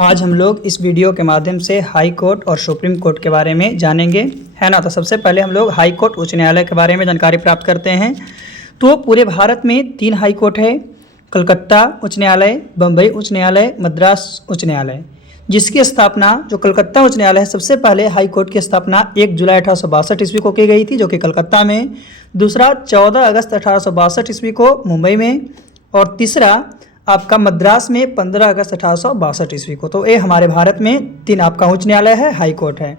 आज हम लोग इस वीडियो के माध्यम से हाई कोर्ट और सुप्रीम कोर्ट के बारे में जानेंगे, है ना। तो सबसे पहले हम लोग हाई कोर्ट उच्च न्यायालय के बारे में जानकारी प्राप्त करते हैं। तो पूरे भारत में 3 हाई कोर्ट है, कलकत्ता उच्च न्यायालय, बम्बई उच्च न्यायालय, मद्रास उच्च न्यायालय, जिसकी स्थापना जो कलकत्ता उच्च न्यायालय है, सबसे पहले हाई कोर्ट की स्थापना 1 जुलाई 1862 ईस्वी को की गई थी, जो कि कलकत्ता में। दूसरा 14 अगस्त 1862 ईस्वी को मुंबई में, और तीसरा आपका मद्रास में 15 अगस्त 1862 ईस्वी को। तो ये हमारे भारत में 3 आपका उच्च न्यायालय है, हाई कोर्ट है।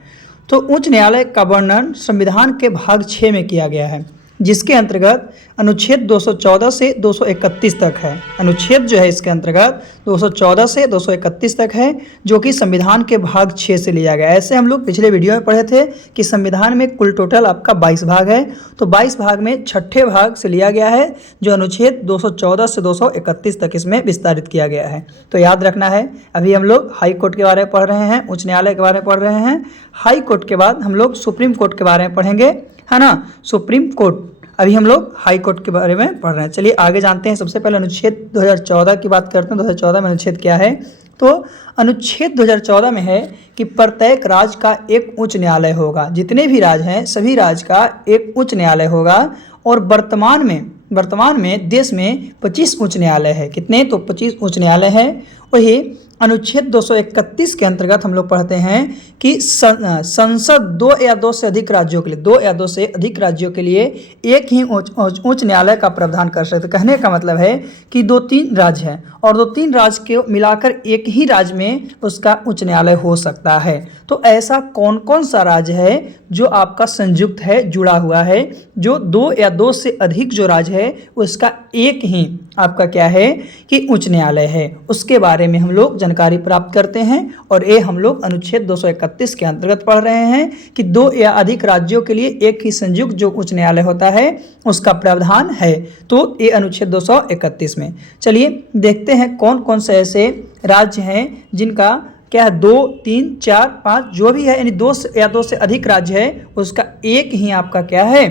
तो उच्च न्यायालय का वर्णन संविधान के भाग 6 में किया गया है, जिसके अंतर्गत अनुच्छेद 214 से 231 तक है। अनुच्छेद जो है इसके अंतर्गत 214 से 231 तक है, जो कि संविधान के भाग 6 से लिया गया है। ऐसे हम लोग पिछले वीडियो में पढ़े थे कि संविधान में कुल टोटल आपका 22 भाग है, तो 22 भाग में छठे भाग से लिया गया है, जो अनुच्छेद 214 से 231 तक इसमें विस्तारित किया गया है। तो याद रखना है। अभी हम लोग हाई कोर्ट के बारे में पढ़ रहे हैं, उच्च न्यायालय के बारे में पढ़ रहे हैं। हाई कोर्ट के बाद हम लोग सुप्रीम कोर्ट के बारे में पढ़ेंगे, है ना। सुप्रीम कोर्ट, अभी हम लोग हाई कोर्ट के बारे में पढ़ रहे हैं। चलिए आगे जानते हैं। सबसे पहले अनुच्छेद 2014 की बात करते हैं। 2014 में अनुच्छेद क्या है? तो अनुच्छेद 2014 में है कि प्रत्येक राज्य का एक उच्च न्यायालय होगा। जितने भी राज्य हैं सभी राज्य का एक उच्च न्यायालय होगा। और वर्तमान में देश में 25 उच्च न्यायालय है। कितने? तो 25 उच्च न्यायालय है। वही अनुच्छेद 231 के अंतर्गत हम लोग पढ़ते हैं कि संसद 2 या 2 से अधिक राज्यों के लिए एक ही उच्च न्यायालय का प्रावधान कर सकते। कहने का मतलब है कि 2-3 राज्य हैं और 2-3 राज्य के मिलाकर एक ही राज्य में उसका उच्च न्यायालय हो सकता है। तो ऐसा कौन कौन सा राज्य है जो आपका संयुक्त है, जुड़ा हुआ है, जो 2 या 2 से अधिक जो राज्य है उसका एक ही आपका क्या है कि उच्च न्यायालय है, उसके बारे में हम लोग जानकारी प्राप्त करते हैं। और ये हम लोग अनुच्छेद 231 के अंतर्गत पढ़ रहे हैं कि 2 या अधिक राज्यों के लिए एक ही संयुक्त जो उच्च न्यायालय होता है उसका प्रावधान है। तो ये अनुच्छेद 231 में। चलिए देखते हैं कौन कौन से ऐसे राज्य हैं जिनका क्या है 2, 3, 4, 5 जो भी है, यानी 2 या 2 से अधिक राज्य है उसका एक ही आपका क्या है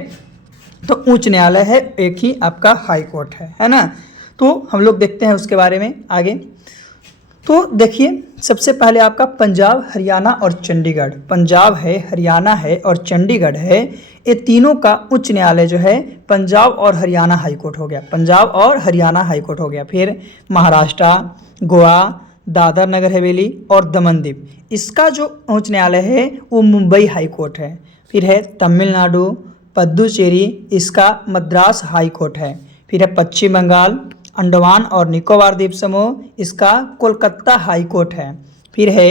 तो उच्च न्यायालय है, एक ही आपका हाई कोर्ट है ना। तो हम लोग देखते हैं उसके बारे में आगे। तो देखिए सबसे पहले आपका पंजाब, हरियाणा और चंडीगढ़। पंजाब है, हरियाणा है और चंडीगढ़ है, ये तीनों का उच्च न्यायालय जो है पंजाब और हरियाणा हाई कोर्ट हो गया। पंजाब और हरियाणा हाई कोर्ट हो गया। फिर महाराष्ट्र, गोवा, दादर नगर हवेली और दमन-दीव, इसका जो उच्च न्यायालय है वो मुंबई हाई कोर्ट है। फिर है तमिलनाडु, पुदुचेरी, इसका मद्रास हाई कोर्ट है। फिर है पश्चिम बंगाल, अंडमान और निकोबार द्वीप समूह, इसका कोलकाता हाई कोर्ट है। फिर है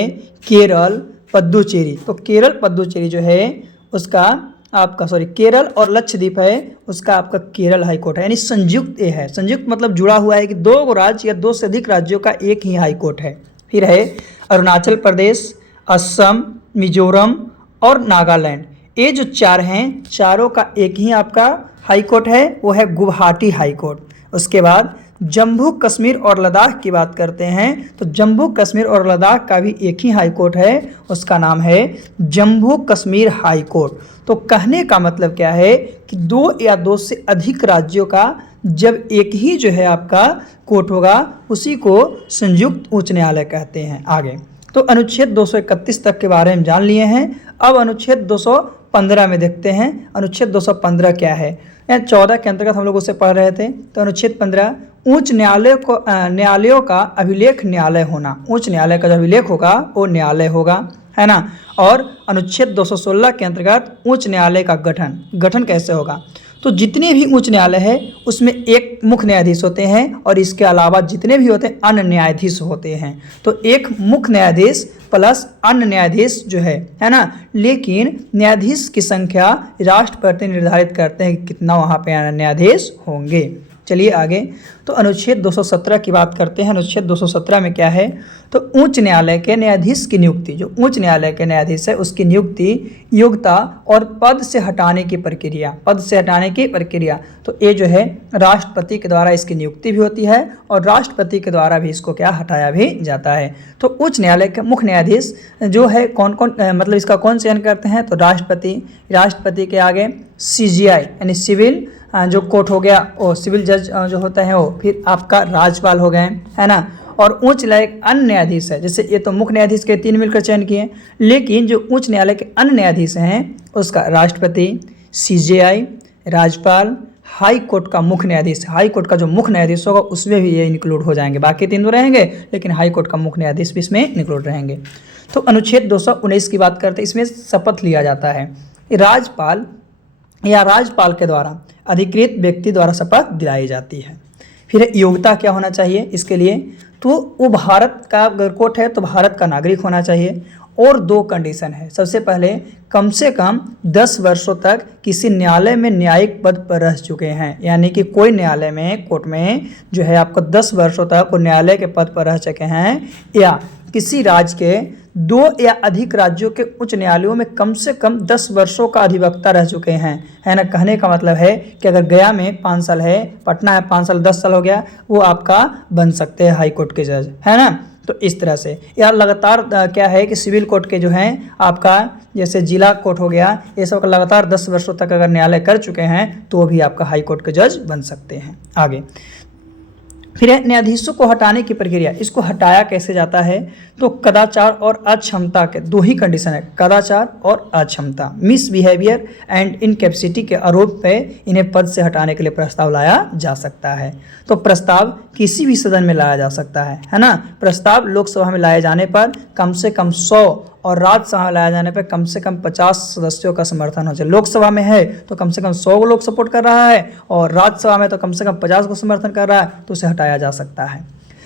केरल, पुदुचेरी, तो केरल पुदुचेरी जो है उसका आपका केरल और लक्षद्वीप है उसका आपका केरल हाई कोर्ट है, यानी संयुक्त ये है। संयुक्त मतलब जुड़ा हुआ है कि 2 राज्य या 2 से अधिक राज्यों का एक ही हाई कोर्ट है। फिर है अरुणाचल प्रदेश, असम, मिजोरम और नागालैंड, ये जो 4 हैं चारों का एक ही आपका हाई कोर्ट है, वो है गुवाहाटी हाई कोर्ट। उसके बाद जम्मू कश्मीर और लद्दाख की बात करते हैं, तो जम्मू कश्मीर और लद्दाख का भी एक ही हाई कोर्ट है, उसका नाम है जम्मू कश्मीर हाई कोर्ट। तो कहने का मतलब क्या है कि 2 या 2 से अधिक राज्यों का जब एक ही जो है आपका कोर्ट होगा उसी को संयुक्त उच्च न्यायालय कहते हैं। आगे तो अनुच्छेद 231 तक के बारे में जान लिए हैं। अब अनुच्छेद 215 में देखते हैं। अनुच्छेद 215 क्या है? 14 के अंतर्गत हम लोग उसे पढ़ रहे थे। तो अनुच्छेद 15 उच्च न्यायालयों का अभिलेख न्यायालय होना। उच्च न्यायालय का जो अभिलेख होगा वो न्यायालय होगा, है ना। और अनुच्छेद 216 के अंतर्गत उच्च न्यायालय का गठन कैसे होगा? तो जितने भी उच्च न्यायालय है उसमें एक मुख्य न्यायाधीश होते हैं और इसके अलावा जितने भी होते हैं अन्य न्यायाधीश होते हैं। तो एक मुख्य न्यायाधीश प्लस अन्य न्यायाधीश जो है ना। लेकिन न्यायाधीश की संख्या राष्ट्रपति निर्धारित करते हैं कि कितना वहाँ पे अन्य न्यायाधीश होंगे। चलिए आगे तो अनुच्छेद 217 की बात करते हैं। अनुच्छेद 217 में क्या है? तो उच्च न्यायालय के न्यायाधीश की नियुक्ति, जो उच्च न्यायालय के न्यायाधीश है उसकी नियुक्ति, योग्यता और पद से हटाने की प्रक्रिया, तो ये जो है राष्ट्रपति के द्वारा इसकी नियुक्ति भी होती है और राष्ट्रपति के द्वारा भी इसको क्या हटाया भी जाता है। तो उच्च न्यायालय के मुख्य न्यायाधीश जो है कौन कौन मतलब इसका कौन चयन करते हैं? तो राष्ट्रपति के आगे CJI यानी सिविल जो कोर्ट हो गया, वो सिविल जज जो होता है वो, फिर आपका राज्यपाल हो गए, है ना। और उच्च न्यायालय के अन्य न्यायाधीश है, जैसे ये तो मुख्य न्यायाधीश के 3 मिलकर चयन किए, लेकिन जो उच्च न्यायालय के अन्य न्यायाधीश हैं उसका राष्ट्रपति, CJI, राज्यपाल, हाई कोर्ट का मुख्य न्यायाधीश, हाई कोर्ट का जो मुख्य न्यायाधीश होगा उसमें भी ये इंक्लूड हो जाएंगे। बाकी 3 तो रहेंगे लेकिन हाई कोर्ट का मुख्य न्यायाधीश भी इसमें इंक्लूड रहेंगे। तो अनुच्छेद 219 की बात करते हैं, इसमें शपथ लिया जाता है। राज्यपाल या राज्यपाल के द्वारा अधिकृत व्यक्ति द्वारा शपथ दिलाई जाती है। फिर योग्यता क्या होना चाहिए इसके लिए, तो वो भारत का अगर कोर्ट है तो भारत का नागरिक होना चाहिए, और 2 कंडीशन है। सबसे पहले कम से कम 10 वर्षों तक किसी न्यायालय में न्यायिक पद पर रह चुके हैं, यानी कि कोई न्यायालय में कोर्ट में जो है आपको 10 वर्षों तक वो न्यायालय के पद पर रह चुके हैं, या किसी राज्य के 2 या अधिक राज्यों के उच्च न्यायालयों में कम से कम 10 वर्षों का अधिवक्ता रह चुके हैं, है ना। कहने का मतलब है कि अगर गया में 5 साल है, पटना है 5 साल, 10 साल हो गया, वो आपका बन सकते हैं हाई कोर्ट के जज, है ना। तो इस तरह से या लगातार क्या है कि सिविल कोर्ट के जो हैं आपका जैसे जिला कोर्ट हो गया, ये सब लगातार 10 वर्षों तक अगर न्यायालय कर चुके हैं तो भी आपका हाई कोर्ट के जज बन सकते हैं। आगे फिर न्यायाधीशों को हटाने की प्रक्रिया, इसको हटाया कैसे जाता है, तो कदाचार और अक्षमता के 2 ही कंडीशन है, कदाचार और अक्षमता, मिसबिहेवियर एंड इनकैपेसिटी के आरोप पे इन्हें पद से हटाने के लिए प्रस्ताव लाया जा सकता है। तो प्रस्ताव किसी भी सदन में लाया जा सकता है ना। प्रस्ताव लोकसभा में लाए जाने पर कम से कम 100 और राज्यसभा में लाया जाने पर कम से कम 50 सदस्यों का समर्थन हो चाहिए। लोकसभा में है तो कम से कम 100 लोग सपोर्ट कर रहा है, और राज्यसभा में तो कम से कम 50 को समर्थन कर रहा है, तो उसे हटाया जा सकता है।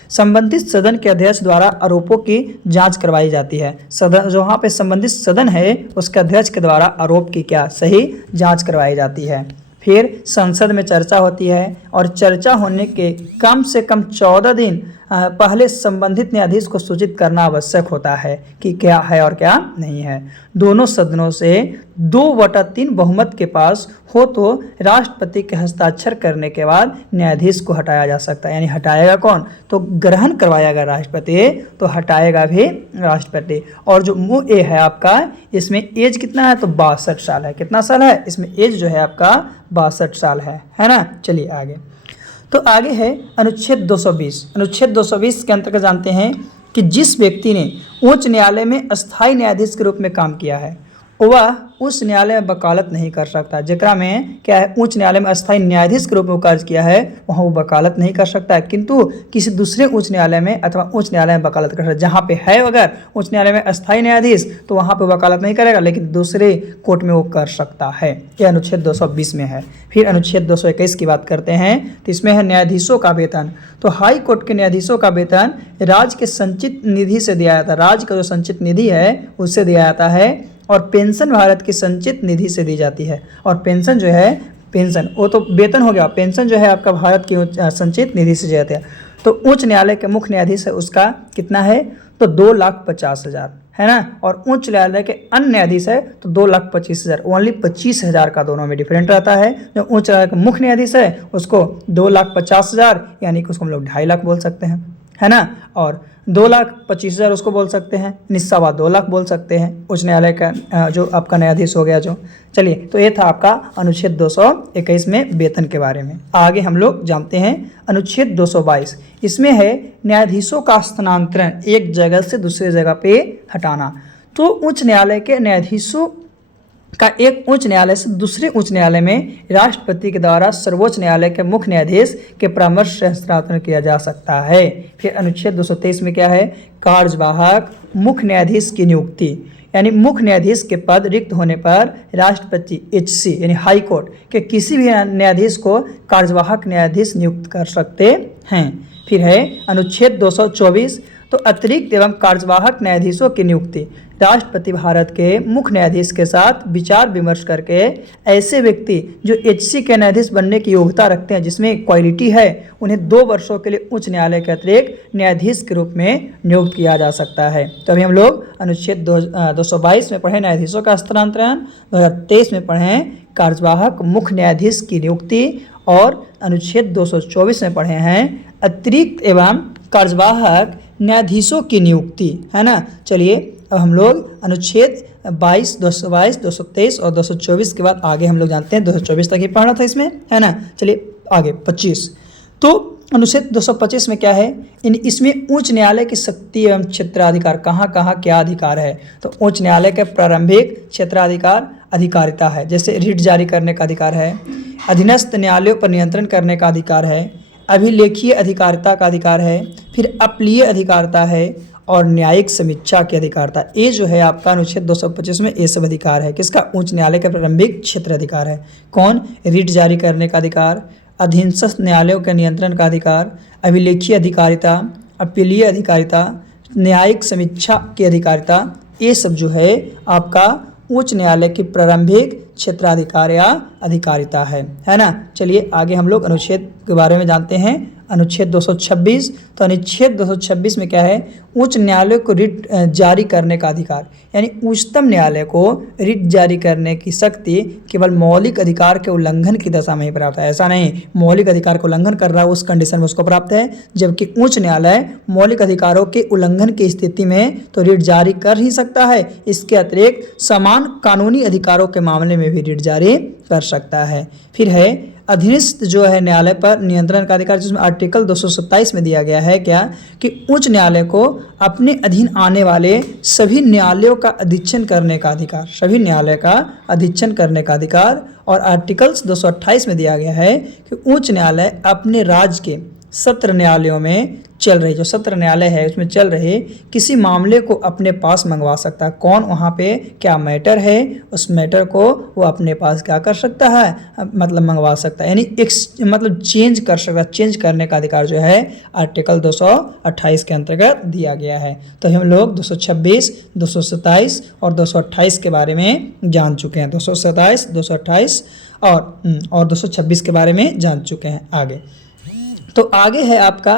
संबंधित सदन के अध्यक्ष द्वारा आरोपों की जांच करवाई जाती है। सदन जहाँ पे संबंधित सदन है उसके अध्यक्ष के द्वारा आरोप की क्या सही जांच करवाई जाती है। फिर संसद में चर्चा होती है, और चर्चा होने के कम से कम 14 दिन पहले संबंधित न्यायाधीश को सूचित करना आवश्यक होता है कि क्या है और क्या नहीं है। दोनों सदनों से 2/3 बहुमत के पास हो तो राष्ट्रपति के हस्ताक्षर करने के बाद न्यायाधीश को हटाया जा सकता है। यानी हटाएगा कौन, तो ग्रहण करवाएगा राष्ट्रपति, तो हटाएगा भी राष्ट्रपति। और जो मुँह ए है आपका, इसमें एज कितना है, तो 62 साल है। कितना साल है इसमें एज जो है आपका, 62 साल है ना। चलिए आगे, तो आगे है अनुच्छेद 220। अनुच्छेद 220 के अंतर्गत जानते हैं कि जिस व्यक्ति ने उच्च न्यायालय में अस्थायी न्यायाधीश के रूप में काम किया है वह उस न्यायालय में वकालत नहीं कर सकता। जेकरा में क्या है, उच्च न्यायालय में अस्थायी न्यायाधीश के रूप में कार्य किया है, वहाँ वो वकालत नहीं कर सकता है, किंतु किसी दूसरे उच्च न्यायालय में अथवा उच्च न्यायालय में वकालत कर सकता है। जहाँ पे है अगर उच्च न्यायालय में अस्थायी न्यायाधीश तो वहाँ पे वकालत नहीं करेगा, लेकिन दूसरे कोर्ट में वो कर सकता है। यह अनुच्छेद 220 में है। फिर अनुच्छेद 221 की बात करते हैं, तो इसमें है न्यायाधीशों का वेतन। तो हाई कोर्ट के न्यायाधीशों का वेतन राज्य के संचित निधि से दिया जाता है। राज्य का जो संचित निधि है उससे दिया जाता है, और पेंशन भारत की संचित निधि से दी जाती है। और पेंशन जो है, पेंशन वो तो वेतन हो गया, पेंशन जो है आपका भारत की संचित निधि से जाती है। तो उच्च न्यायालय के मुख्य न्यायाधीश है उसका कितना है, तो 2,50,000 है ना। और उच्च न्यायालय के अन्य न्यायाधीश है तो 2,25,000, ओनली 25,000 का दोनों में डिफरेंट रहता है। जो उच्च न्यायालय का मुख्य न्यायाधीश है उसको 2,50,000, यानी कि उसको हम लोग 2.5 लाख बोल सकते हैं, है ना। और 2,25,000 उसको बोल सकते हैं, निस्सावा 2 लाख बोल सकते हैं उच्च न्यायालय का जो आपका न्यायाधीश हो गया जो। चलिए, तो ये था आपका अनुच्छेद 221 में वेतन के बारे में। आगे हम लोग जानते हैं अनुच्छेद 222। इसमें है न्यायाधीशों का स्थानांतरण, एक जगह से दूसरे जगह पे हटाना। तो उच्च न्यायालय के न्यायाधीशों का एक उच्च न्यायालय से दूसरे उच्च न्यायालय में राष्ट्रपति के द्वारा सर्वोच्च न्यायालय के मुख्य न्यायाधीश के परामर्श से हस्तांतरण किया जा सकता है। फिर अनुच्छेद 223 में क्या है, कार्यवाहक मुख्य न्यायाधीश की नियुक्ति, यानी मुख्य न्यायाधीश के पद रिक्त होने पर राष्ट्रपति HC यानी हाई कोर्ट के किसी भी न्यायाधीश को कार्यवाहक न्यायाधीश नियुक्त कर सकते हैं। फिर है अनुच्छेद 224, तो अतिरिक्त एवं कार्यवाहक न्यायाधीशों की नियुक्ति राष्ट्रपति भारत के मुख्य न्यायाधीश के साथ विचार विमर्श करके ऐसे व्यक्ति जो HC के न्यायाधीश बनने की योग्यता रखते हैं, जिसमें क्वालिटी है, उन्हें 2 वर्षों के लिए उच्च न्यायालय के अतिरिक्त न्यायाधीश के रूप में नियुक्त किया जा सकता है। तो अभी हम लोग अनुच्छेद 222 में पढ़े न्यायाधीशों का स्थानांतरण, 2023 में पढ़े कार्यवाहक मुख्य न्यायाधीश की नियुक्ति, और अनुच्छेद 224 में पढ़े हैं अतिरिक्त एवं कार्यवाहक न्यायाधीशों की नियुक्ति, है ना। चलिए, अब हम लोग अनुच्छेद 22, 222, 223 और 224 के बाद आगे हम लोग जानते हैं 224 तक ही पढ़ना था इसमें, है ना। चलिए आगे 25। तो अनुच्छेद 225 में क्या है, इसमें उच्च न्यायालय की शक्ति एवं क्षेत्राधिकार कहाँ कहाँ क्या अधिकार है। तो उच्च न्यायालय के प्रारंभिक क्षेत्राधिकार अधिकारिता है, जैसे रिट जारी करने का अधिकार है, अधीनस्थ न्यायालयों पर नियंत्रण करने का अधिकार है, अभिलेखीय अधिकारिता का अधिकार है, फिर अपीलीय अधिकारिता है और न्यायिक समीक्षा की अधिकारिता। ये जो है आपका अनुच्छेद 225 में ये सब अधिकार है। किसका? उच्च न्यायालय का प्रारंभिक क्षेत्र अधिकार है। कौन? रिट जारी करने का अधिकार, अधीनस्थ न्यायालयों के नियंत्रण का अधिकार, अभिलेखीय अधिकारिता, अपीलीय अधिकारिता, न्यायिक समीक्षा की अधिकारिता। ये सब जो है आपका उच्च न्यायालय की प्रारंभिक क्षेत्राधिकार या अधिकारिता है ना। चलिए आगे हम लोग अनुच्छेद के बारे में जानते हैं। अनुच्छेद 226। तो अनुच्छेद 226 में क्या है, उच्च न्यायालय को रिट जारी करने का अधिकार, यानी उच्चतम न्यायालय को रिट जारी करने की शक्ति केवल मौलिक अधिकार के उल्लंघन की दशा में ही प्राप्त है। ऐसा नहीं, मौलिक अधिकार का उल्लंघन कर रहा है उस कंडीशन में उसको प्राप्त है, जबकि उच्च न्यायालय मौलिक अधिकारों के उल्लंघन की स्थिति में तो रिट जारी कर ही सकता है। इसके अतिरिक्त समान कानूनी अधिकारों के मामले में भी रिट जारी कर सकता है। फिर है अधीनस्थ जो है न्यायालय पर नियंत्रण का अधिकार, जिसमें आर्टिकल 227 में दिया गया है क्या, कि उच्च न्यायालय को अपने अधीन आने वाले सभी न्यायालयों का अधीक्षण करने का अधिकार, सभी न्यायालय का अधीक्षण करने का अधिकार। और आर्टिकल्स 228 में दिया गया है कि उच्च न्यायालय अपने राज्य के सत्र न्यायालयों में चल रही, जो सत्र न्यायालय है उसमें चल रहे किसी मामले को अपने पास मंगवा सकता है। कौन? वहाँ पे क्या मैटर है, उस मैटर को वो अपने पास क्या कर सकता है, मतलब मंगवा सकता है, यानी मतलब चेंज कर सकता है। चेंज करने का अधिकार जो है आर्टिकल 228 के अंतर्गत दिया गया है। तो हम लोग 226, 227 और 228 के बारे में जान चुके हैं। 227, 228 और 226 के बारे में जान चुके हैं। आगे तो आगे है आपका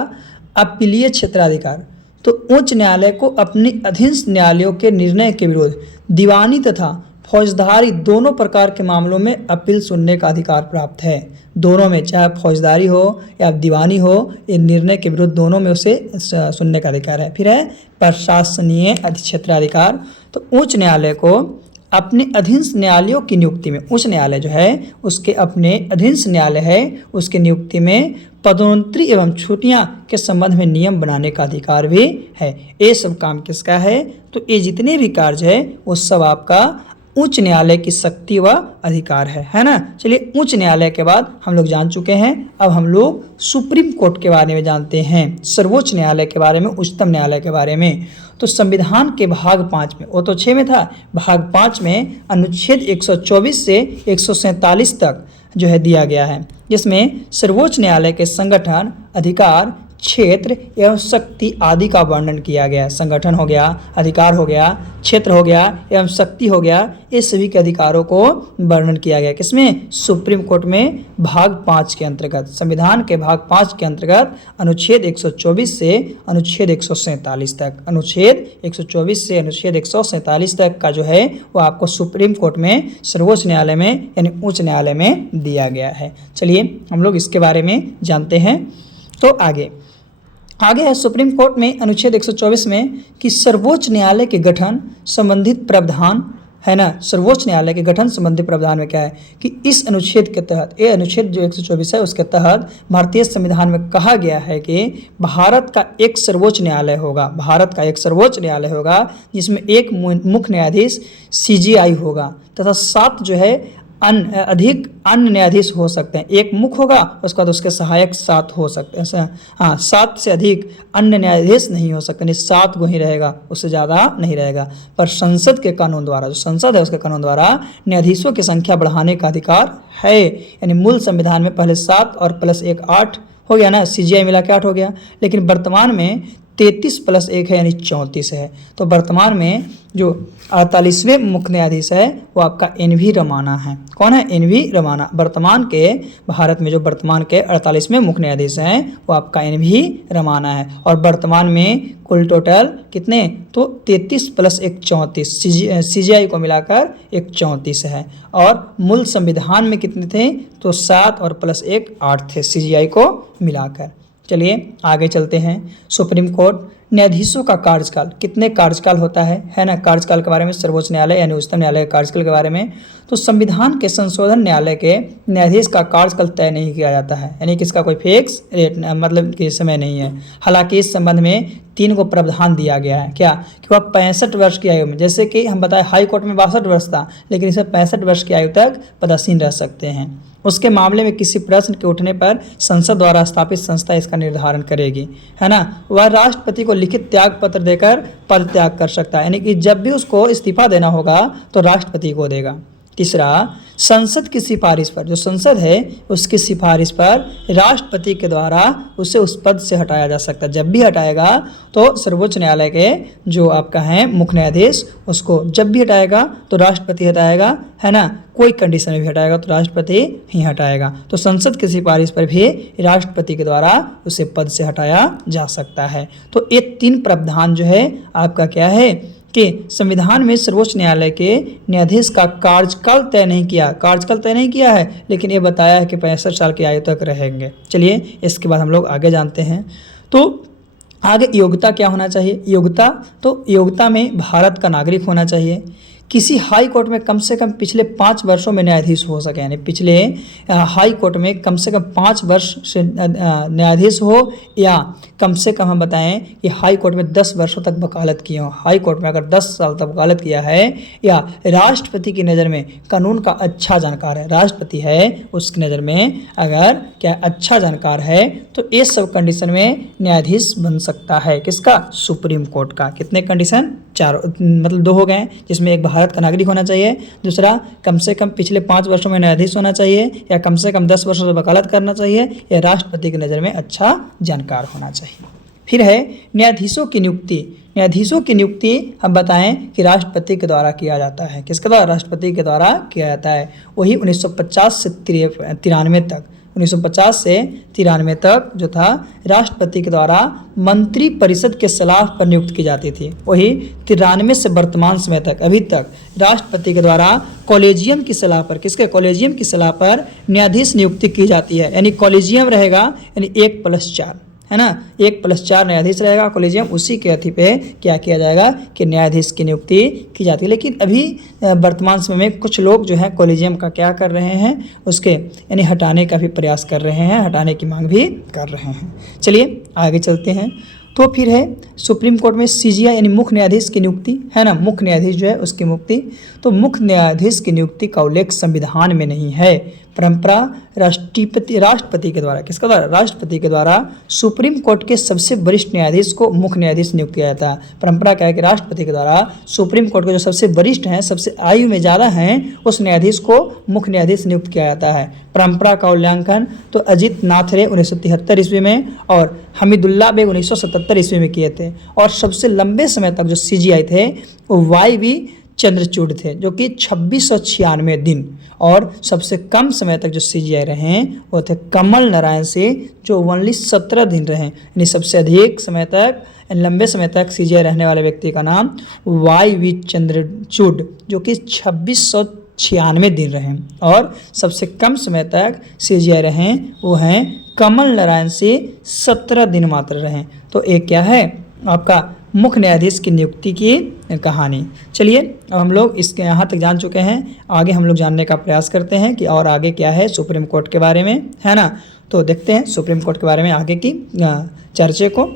अपीलीय क्षेत्राधिकार। तो उच्च न्यायालय को अपने अधीनस्थ न्यायालयों के निर्णय के विरुद्ध दीवानी तथा फौजदारी दोनों प्रकार के मामलों में अपील सुनने का अधिकार प्राप्त है। दोनों में, चाहे फौजदारी हो या दीवानी हो, ये निर्णय के विरुद्ध दोनों में उसे सुनने का अधिकार है। फिर है प्रशासनीय क्षेत्राधिकार। तो उच्च न्यायालय को अपने अधीनस्थ न्यायालयों की नियुक्ति में, उच्च न्यायालय जो है उसके अपने अधीनस्थ न्यायालय है उसकी नियुक्ति में पदोन्नति एवं छुट्टियां के संबंध में नियम बनाने का अधिकार भी है। ये सब काम किसका है? तो ये जितने भी कार्य है वो सब आपका उच्च न्यायालय की शक्ति व अधिकार है ना। चलिए उच्च न्यायालय के बाद हम लोग जान चुके हैं। अब हम लोग सुप्रीम कोर्ट के बारे में जानते हैं, सर्वोच्च न्यायालय के बारे में, उच्चतम न्यायालय के बारे में। तो संविधान के भाग 5 में, वो तो 6 में था, भाग 5 में अनुच्छेद 124 से 147 तक जो है दिया गया है, जिसमें सर्वोच्च न्यायालय के संगठन, अधिकार, क्षेत्र एवं शक्ति आदि का वर्णन किया गया। संगठन हो गया, अधिकार हो गया, क्षेत्र हो गया एवं शक्ति हो गया, ये सभी के अधिकारों को वर्णन किया गया। किसमें? सुप्रीम कोर्ट में भाग 5 के अंतर्गत, संविधान के भाग 5 के अंतर्गत अनुच्छेद 124 से अनुच्छेद 147 तक, अनुच्छेद 124 से अनुच्छेद 147 तक का जो है वो आपको सुप्रीम कोर्ट में, सर्वोच्च न्यायालय में यानी उच्च न्यायालय में दिया गया है। चलिए हम लोग इसके बारे में जानते हैं। तो आगे है सुप्रीम कोर्ट में अनुच्छेद 124 में कि सर्वोच्च न्यायालय के गठन संबंधित प्रावधान है ना। सर्वोच्च न्यायालय के गठन संबंधी प्रावधान में क्या है कि इस अनुच्छेद के तहत, ये अनुच्छेद जो 124 है उसके तहत भारतीय संविधान में कहा गया है कि भारत का एक सर्वोच्च न्यायालय होगा, भारत का एक सर्वोच्च न्यायालय होगा जिसमें एक मुख्य न्यायाधीश CJI होगा तथा 7 जो है अधिक अन्य न्यायाधीश हो सकते हैं। एक मुख्य होगा, उसके बाद उसके सहायक 7 हो सकते हैं। हाँ, 7 से अधिक अन्य न्यायाधीश नहीं हो सकते, नहीं 7 को ही रहेगा, उससे ज़्यादा नहीं रहेगा। पर संसद के कानून द्वारा, जो संसद है उसके कानून द्वारा न्यायाधीशों की संख्या बढ़ाने का अधिकार है। यानी मूल संविधान में पहले 7 और +1 8 हो गया ना, CJI मिला के 8 हो गया, लेकिन वर्तमान में 33 + 1 है यानी 34 है। तो वर्तमान में जो 48वें मुख्य न्यायाधीश है वो आपका NV रमाना है। कौन है? NV रमाना। वर्तमान के भारत में जो वर्तमान के 48वें मुख्य न्यायाधीश हैं वो आपका NV रमाना है। और वर्तमान में कुल टोटल कितने? तो 33 + 1 34, CJI को मिलाकर एक 34 है। और मूल संविधान में कितने थे? तो 7 और +1 8 थे CJI को मिलाकर। चलिए आगे चलते हैं। सुप्रीम कोर्ट न्यायाधीशों का कार्यकाल, कितने कार्यकाल होता है ना। कार्यकाल के बारे में सर्वोच्च न्यायालय यानी उच्चतम न्यायालय के कार्यकाल के बारे में, तो संविधान के संशोधन न्यायालय के न्यायाधीश का कार्यकाल तय नहीं किया जाता है, यानी कि इसका कोई फिक्स रेट मतलब कि समय नहीं है। हालांकि इस संबंध में 3 को प्रावधान दिया गया है, क्या कि वह 65 वर्ष की आयु में, जैसे कि हम बताएं हाई कोर्ट में 62 वर्ष था, लेकिन इसमें 65 वर्ष की आयु तक पदासीन रह सकते हैं। उसके मामले में किसी प्रश्न के उठने पर संसद द्वारा स्थापित संस्था इसका निर्धारण करेगी, है ना। वह राष्ट्रपति को लिखित त्याग पत्र देकर पद त्याग कर सकता है, यानी कि जब भी उसको इस्तीफा देना होगा तो राष्ट्रपति को देगा। तीसरा, संसद की सिफारिश पर, जो संसद है उसकी सिफारिश पर राष्ट्रपति के द्वारा उसे उस पद से हटाया जा सकता है। जब भी हटाएगा तो सर्वोच्च न्यायालय के जो आपका है मुख्य न्यायाधीश, उसको जब भी हटाएगा तो राष्ट्रपति हटाएगा, है ना। कोई कंडीशन में भी हटाएगा तो राष्ट्रपति ही हटाएगा। तो संसद की सिफारिश पर भी राष्ट्रपति के द्वारा उसे पद से हटाया जा सकता है। तो ये 3 प्रावधान जो है आपका क्या है कि संविधान में सर्वोच्च न्यायालय के न्यायाधीश का कार्यकाल तय नहीं किया है, लेकिन ये बताया है कि 65 साल की आयु तक रहेंगे। चलिए इसके बाद हम लोग आगे जानते हैं। तो आगे योग्यता क्या होना चाहिए। योग्यता में भारत का नागरिक होना चाहिए, किसी हाई कोर्ट में कम से कम पिछले 5 वर्षों में न्यायाधीश हो सके, यानी पिछले हाई कोर्ट में कम से कम 5 वर्ष से न्यायाधीश हो, या कम से कम हम बताएं कि हाई कोर्ट में 10 वर्षों तक वकालत किए हो। हाई कोर्ट में अगर 10 साल तक वकालत किया है, या राष्ट्रपति की नज़र में कानून का अच्छा जानकार है, राष्ट्रपति है उसकी नज़र में अगर क्या अच्छा जानकार है, तो ये सब कंडीशन में न्यायाधीश बन सकता है। किसका, सुप्रीम कोर्ट का। कितने कंडीशन, 4 मतलब 2 हो गए, जिसमें एक भारत का नागरिक होना चाहिए, दूसरा कम से कम पिछले 5 वर्षों में न्यायाधीश होना चाहिए, या कम से कम 10 वर्षों से वकालत करना चाहिए, या राष्ट्रपति की नज़र में अच्छा जानकार होना चाहिए। फिर है न्यायाधीशों की नियुक्ति हम बताएं कि राष्ट्रपति के द्वारा किया जाता है। किसके द्वारा, राष्ट्रपति के द्वारा किया जाता है। वही 1950 से 93 तक जो था राष्ट्रपति के द्वारा मंत्री परिषद के सलाह पर नियुक्त की जाती थी। वही 93 से वर्तमान समय तक अभी तक राष्ट्रपति के द्वारा कॉलेजियम की सलाह पर, किसके, कॉलेजियम की सलाह पर न्यायाधीश नियुक्ति की जाती है। यानी कॉलेजियम रहेगा, यानी 1+4, है ना, 1+4 न्यायाधीश रहेगा कॉलेजियम, उसी के अथी पे क्या किया जाएगा कि न्यायाधीश की नियुक्ति की जाती है। लेकिन अभी वर्तमान समय में कुछ लोग जो है कॉलेजियम का क्या कर रहे हैं, उसके यानी हटाने का भी प्रयास कर रहे हैं, हटाने की मांग भी कर रहे हैं। चलिए आगे चलते हैं। तो फिर है सुप्रीम कोर्ट में CJI यानी मुख्य न्यायाधीश की नियुक्ति, है ना, मुख्य न्यायाधीश जो है उसकी मुक्ति। तो मुख्य न्यायाधीश की नियुक्ति का उल्लेख संविधान में नहीं है, परंपरा राष्ट्रपति के द्वारा, किसके द्वारा, राष्ट्रपति के द्वारा सुप्रीम कोर्ट के सबसे वरिष्ठ न्यायाधीश को मुख्य न्यायाधीश नियुक्त किया जाता है। परंपरा क्या है कि राष्ट्रपति के द्वारा सुप्रीम कोर्ट के जो सबसे वरिष्ठ हैं, सबसे आयु में ज़्यादा हैं, उस न्यायाधीश को मुख्य न्यायाधीश नियुक्त किया जाता है। परंपरा का उल्लंघन तो अजित नाथ रे 1973 ईस्वी में और हमीदुल्ला बेग 1977 ईस्वी में किए थे। और सबसे लंबे समय तक जो CJI थे वो YV चंद्रचूड़ थे, जो कि 2696 दिन, और सबसे कम समय तक जो CJI रहे वो थे कमल नारायण सिंह, जो ओनली 17 दिन रहे। यानी सबसे अधिक समय तक, लंबे समय तक CJI रहने वाले व्यक्ति का नाम YV चंद्रचूड़, जो कि 2696 दिन रहे, और सबसे कम समय तक CJI रहे वो हैं कमल नारायण सिंह, 17 दिन मात्र रहे। तो एक क्या है आपका मुख्य न्यायाधीश की नियुक्ति की कहानी। चलिए अब हम लोग इसके यहाँ तक जान चुके हैं, आगे हम लोग जानने का प्रयास करते हैं कि और आगे क्या है सुप्रीम कोर्ट के बारे में, है ना। तो देखते हैं सुप्रीम कोर्ट के बारे में आगे की चर्चे को।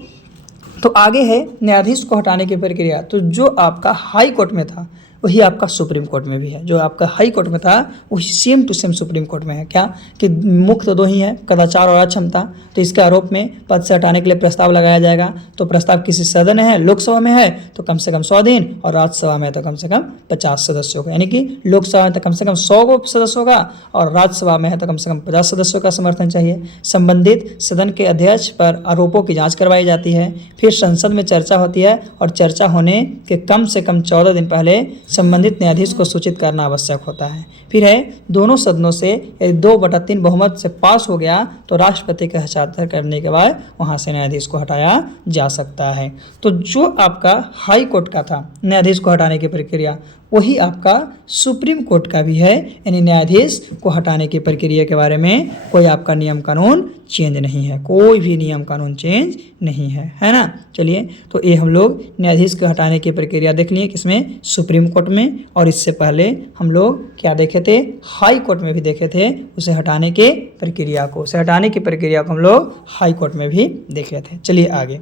तो आगे है न्यायाधीश को हटाने की प्रक्रिया। तो जो आपका हाई कोर्ट में था वही आपका सुप्रीम कोर्ट में भी है, जो आपका हाई कोर्ट में था वही same to same supreme court में है। क्या कि मुख्य तो 2 ही है, कदाचार और अक्षमता। तो इसके आरोप में पद से हटाने के लिए प्रस्ताव लगाया जाएगा। तो प्रस्ताव किसी सदन है, लोकसभा में है तो कम से कम 100 दिन, और राज्यसभा में तो कम से कम 50 सदस्य होगा। यानी कि लोकसभा में तो कम से कम 100 सदस्य होगा, और राज्यसभा में है तो कम से कम 50 सदस्यों का समर्थन चाहिए। संबंधित सदन के अध्यक्ष पर आरोपों की जाँच करवाई जाती है। फिर संसद में चर्चा होती है, और चर्चा होने के कम से कम 14 दिन पहले संबंधित न्यायाधीश को सूचित करना आवश्यक होता है। फिर है दोनों सदनों से यदि 2/3 बहुमत से पास हो गया तो राष्ट्रपति के हस्ताक्षर करने के बाद वहाँ से न्यायाधीश को हटाया जा सकता है। तो जो आपका हाई कोर्ट का था न्यायाधीश को हटाने की प्रक्रिया, वही आपका सुप्रीम कोर्ट का भी है, यानी न्यायाधीश को हटाने की प्रक्रिया के बारे में कोई आपका नियम कानून चेंज नहीं है, कोई भी नियम कानून चेंज नहीं है ना। चलिए, तो ये हम लोग न्यायाधीश को हटाने की प्रक्रिया देख लिए किसमें, सुप्रीम कोर्ट में, और इससे पहले हम लोग क्या देखे थे, हाई कोर्ट में भी देखे थे उसे हटाने के प्रक्रिया को, उसे हटाने की प्रक्रिया को हम लोग हाई कोर्ट में भी देखे थे। चलिए आगे,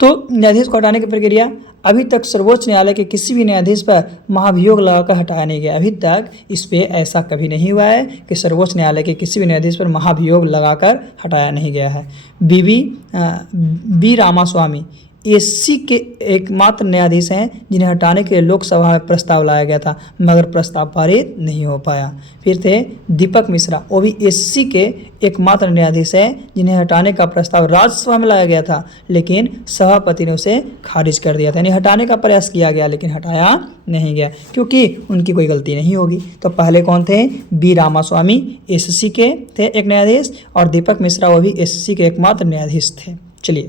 तो न्यायाधीश को हटाने की प्रक्रिया, अभी तक सर्वोच्च न्यायालय के किसी भी न्यायाधीश पर महाभियोग लगाकर हटाया नहीं गया। अभी तक इस पे ऐसा कभी नहीं हुआ है कि सर्वोच्च न्यायालय के किसी भी न्यायाधीश पर महाभियोग लगाकर हटाया नहीं गया है। बी रामास्वामी एससी के एकमात्र न्यायाधीश हैं जिन्हें हटाने के लिए लोकसभा में प्रस्ताव लाया गया था, मगर प्रस्ताव पारित नहीं हो पाया। फिर थे दीपक मिश्रा, वो भी एससी के एकमात्र न्यायाधीश हैं जिन्हें हटाने का प्रस्ताव राज्यसभा में लाया गया था, लेकिन सभापति ने उसे खारिज कर दिया था। यानी हटाने का प्रयास किया गया लेकिन हटाया नहीं गया, क्योंकि उनकी कोई गलती नहीं होगी। तो पहले कौन थे, बी रामास्वामी एससी के थे एक न्यायाधीश, और दीपक मिश्रा वो भी एससी के एकमात्र न्यायाधीश थे। चलिए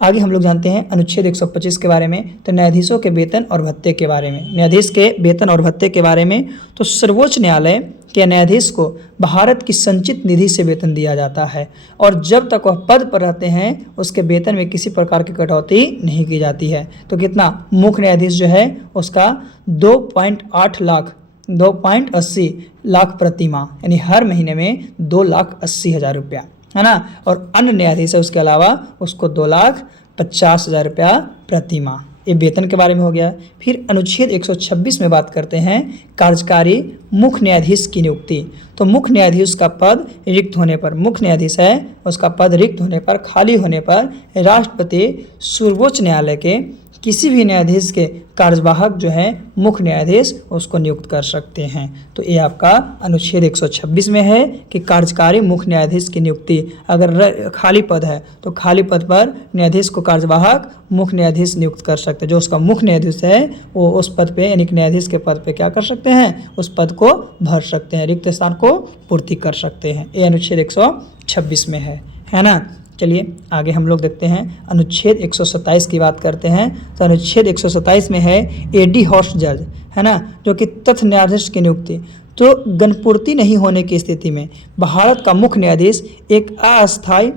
आगे हम लोग जानते हैं अनुच्छेद 125 के बारे में। तो न्यायाधीशों के वेतन और भत्ते के बारे में, न्यायाधीश के वेतन और भत्ते के बारे में, तो सर्वोच्च न्यायालय के न्यायाधीश को भारत की संचित निधि से वेतन दिया जाता है, और जब तक वह पद पर रहते हैं उसके वेतन में किसी प्रकार की कटौती नहीं की जाती है। तो कितना, मुख्य न्यायाधीश जो है उसका 2.80 लाख प्रति माह, यानी हर महीने में 2,80,000 रुपया, है ना। और अन्य न्यायाधीश है उसके अलावा उसको 2,50,000 रुपया प्रति माह। ये वेतन के बारे में हो गया। फिर अनुच्छेद 126 में बात करते हैं कार्यकारी मुख्य न्यायाधीश की नियुक्ति। तो मुख्य न्यायाधीश का पद रिक्त होने पर, मुख्य न्यायाधीश है उसका पद रिक्त होने पर, खाली होने पर राष्ट्रपति सर्वोच्च न्यायालय के किसी भी न्यायाधीश के कार्यवाहक जो है मुख्य न्यायाधीश उसको नियुक्त कर सकते हैं। तो ये आपका अनुच्छेद 126 में है कि कार्यकारी मुख्य न्यायाधीश की नियुक्ति, अगर खाली पद है तो खाली पद पर न्यायाधीश को कार्यवाहक मुख्य न्यायाधीश नियुक्त कर सकते हैं। जो उसका मुख्य न्यायाधीश है वो उस पद पे, यानी कि न्यायाधीश के पद पे क्या कर सकते हैं, उस पद को भर सकते हैं, रिक्त स्थान को पूर्ति कर सकते हैं। ये अनुच्छेद 126 में है ना। चलिए आगे हम लोग देखते हैं अनुच्छेद 127 की बात करते हैं। तो अनुच्छेद 127 में है एडी हॉर्स जज, है ना, जो कि तथ्य न्यायाधीश की नियुक्ति। तो गणपूर्ति नहीं होने की स्थिति में भारत का मुख्य न्यायाधीश एक अस्थायी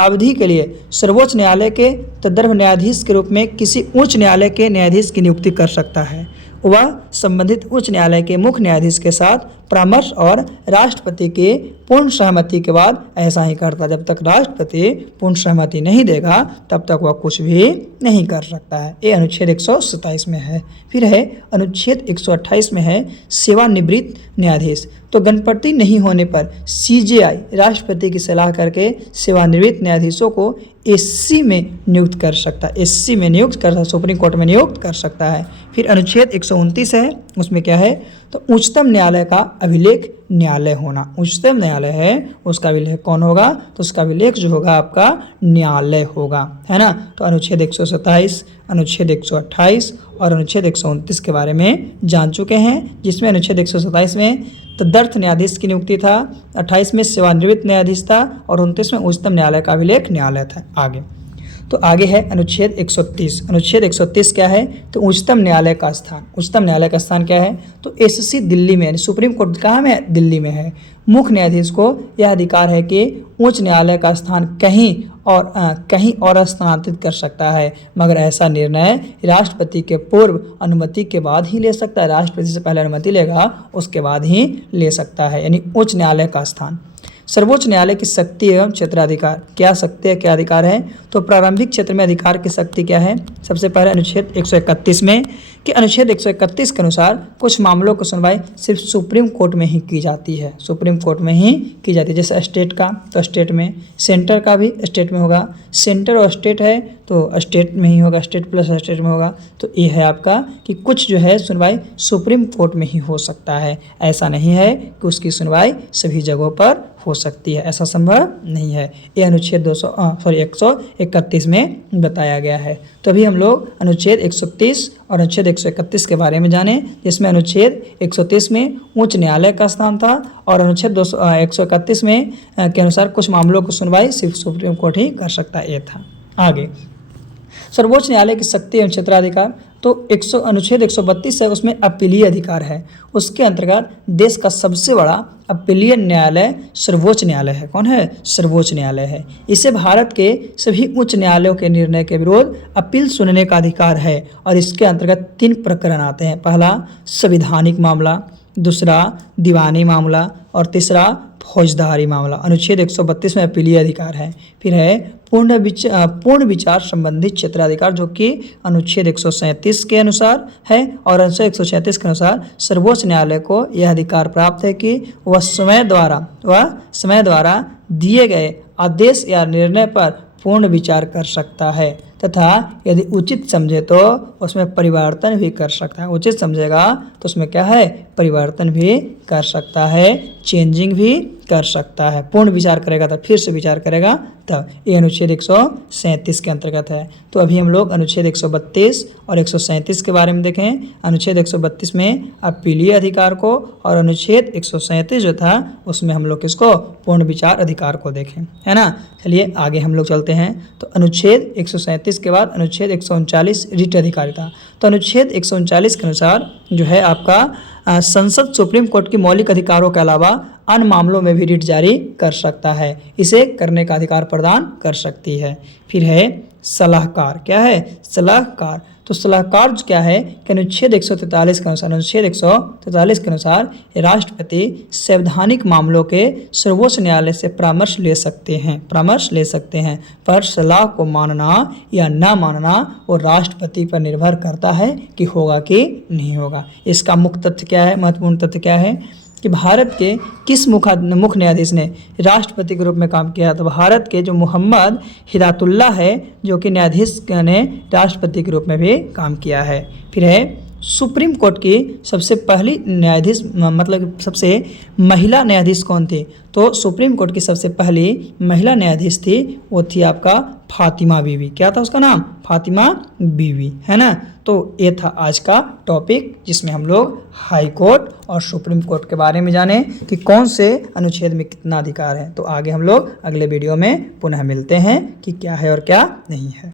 अवधि के लिए सर्वोच्च न्यायालय के तदर्थ न्यायाधीश के रूप में किसी उच्च न्यायालय के न्यायाधीश की नियुक्ति कर सकता है। वह संबंधित उच्च न्यायालय के मुख्य न्यायाधीश के साथ परामर्श और राष्ट्रपति के पूर्ण सहमति के बाद ऐसा ही करता। जब तक राष्ट्रपति पूर्ण सहमति नहीं देगा तब तक वह कुछ भी नहीं कर सकता है। ये अनुच्छेद 127 में है। फिर है अनुच्छेद 128 में है सेवानिवृत्त न्यायाधीश। तो गणपति नहीं होने पर सीजेआई राष्ट्रपति की सलाह करके सेवानिवृत्त न्यायाधीशों को एससी में नियुक्त कर सकता है, एससी में नियुक्त कर सकता, सुप्रीम कोर्ट में नियुक्त कर सकता है। फिर अनुच्छेद 129 है, उसमें क्या है, तो उच्चतम न्यायालय का अभिलेख न्यायालय होना। उच्चतम न्यायालय है उसका अभिलेख कौन होगा, तो उसका अभिलेख जो होगा आपका न्यायालय होगा, है ना। तो अनुच्छेद 127, अनुच्छेद 128 और अनुच्छेद 129 के बारे में जान चुके हैं, जिसमें अनुच्छेद 127 में तदर्थ न्यायाधीश की नियुक्ति था, 28 में सेवानिवृत्त न्यायाधीश था और 29 में उच्चतम न्यायालय का अभिलेख न्यायालय था। आगे है अनुच्छेद 130। अनुच्छेद 130 क्या है, तो उच्चतम न्यायालय का स्थान। उच्चतम न्यायालय का स्थान क्या है, तो एससी दिल्ली में, यानी सुप्रीम कोर्ट कहाँ में है, दिल्ली में है। मुख्य न्यायाधीश को यह अधिकार है कि उच्च न्यायालय का स्थान कहीं और स्थानांतरित कर सकता है, मगर ऐसा निर्णय राष्ट्रपति के पूर्व अनुमति के बाद ही ले सकता है। राष्ट्रपति से पहले अनुमति लेगा उसके बाद ही ले सकता है, यानी उच्च न्यायालय का स्थान। सर्वोच्च न्यायालय की शक्ति एवं क्षेत्राधिकार, क्या शक्ति है क्या अधिकार है, तो प्रारंभिक क्षेत्र में अधिकार की शक्ति क्या है। सबसे पहले अनुच्छेद 131 में कि अनुच्छेद 131 के अनुसार कुछ मामलों की सुनवाई सिर्फ सुप्रीम कोर्ट में ही की जाती है, सुप्रीम कोर्ट में ही की जाती है। जैसे स्टेट का तो स्टेट में, सेंटर का भी स्टेट में होगा, सेंटर और स्टेट है तो स्टेट में ही होगा, स्टेट प्लस स्टेट में होगा। तो ये है आपका कि कुछ जो है सुनवाई सुप्रीम कोर्ट में ही हो सकता है, ऐसा नहीं है कि उसकी सुनवाई सभी जगहों पर हो सकती है, ऐसा संभव नहीं है। ये अनुच्छेद 131 में बताया गया है। तो अभी हम लोग अनुच्छेद 130 और अनुच्छेद 131 के बारे में जाने, जिसमें अनुच्छेद 130 में उच्च न्यायालय का स्थान था और अनुच्छेद 131 में के अनुसार कुछ मामलों की सुनवाई सिर्फ सुप्रीम कोर्ट ही कर सकता है, ये था। आगे सर्वोच्च न्यायालय की शक्ति एवं क्षेत्राधिकार, तो अनुच्छेद 132 है, उसमें अपीलीय अधिकार है। उसके अंतर्गत देश का सबसे बड़ा अपीलीय न्यायालय सर्वोच्च न्यायालय है। कौन है? सर्वोच्च न्यायालय है। इसे भारत के सभी उच्च न्यायालयों के निर्णय के विरोध अपील सुनने का अधिकार है और इसके अंतर्गत 3 प्रकरण आते हैं। पहला संवैधानिक मामला, दूसरा दीवानी मामला और तीसरा फौजदारी मामला। अनुच्छेद 132 में अपीलीय अधिकार है। फिर है पूर्ण विचार संबंधित क्षेत्राधिकार, जो कि अनुच्छेद 137 के अनुसार है और अनुच्छेद 136 के अनुसार सर्वोच्च न्यायालय को यह अधिकार प्राप्त है कि वह समय द्वारा दिए गए आदेश या निर्णय पर पूर्ण विचार कर सकता है तथा यदि उचित समझे तो उसमें परिवर्तन भी कर सकता है। उचित समझेगा तो उसमें क्या है? परिवर्तन भी कर सकता है, चेंजिंग भी कर सकता है। पूर्ण विचार करेगा तो फिर से विचार करेगा तब। ये अनुच्छेद 137 के अंतर्गत है। तो अभी हम लोग अनुच्छेद 132 और 137 के बारे में देखें। अनुच्छेद 132 में अपीलीय अधिकार को और अनुच्छेद 137 जो था उसमें हम लोग किसको? पूर्ण विचार अधिकार को देखें, है ना। चलिए आगे हम लोग चलते हैं। तो अनुच्छेद 137 के बाद अनुच्छेद 139 रिट अधिकारिता। तो अनुच्छेद 139 के अनुसार जो है आपका संसद सुप्रीम कोर्ट की मौलिक अधिकारों के अलावा अन्य मामलों में भी रिट जारी कर सकता है, इसे करने का अधिकार प्रदान कर सकती है। फिर है सलाहकार। क्या है? सलाहकार। तो सलाहकार क्या है कि अनुच्छेद 143 के अनुसार राष्ट्रपति संवैधानिक मामलों के सर्वोच्च न्यायालय से परामर्श ले सकते हैं, पर सलाह को मानना या न मानना वो राष्ट्रपति पर निर्भर करता है कि होगा कि नहीं होगा। इसका मुख्य तथ्य क्या है? महत्वपूर्ण तथ्य क्या है कि भारत के किस मुख्य न्यायाधीश ने राष्ट्रपति के रूप में काम किया? तो भारत के जो मोहम्मद हिदायतुल्ला है, जो कि न्यायाधीश ने राष्ट्रपति के रूप में भी काम किया है। फिर है सुप्रीम कोर्ट की सबसे पहली न्यायाधीश, मतलब सबसे महिला न्यायाधीश कौन थी? तो सुप्रीम कोर्ट की सबसे पहली महिला न्यायाधीश थी, वो थी आपका फातिमा बीवी। क्या था उसका नाम? फातिमा बीवी, है ना। तो ये था आज का टॉपिक, जिसमें हम लोग हाई कोर्ट और सुप्रीम कोर्ट के बारे में जाने कि कौन से अनुच्छेद में कितना अधिकार है। तो आगे हम लोग अगले वीडियो में पुनः मिलते हैं कि क्या है और क्या नहीं है।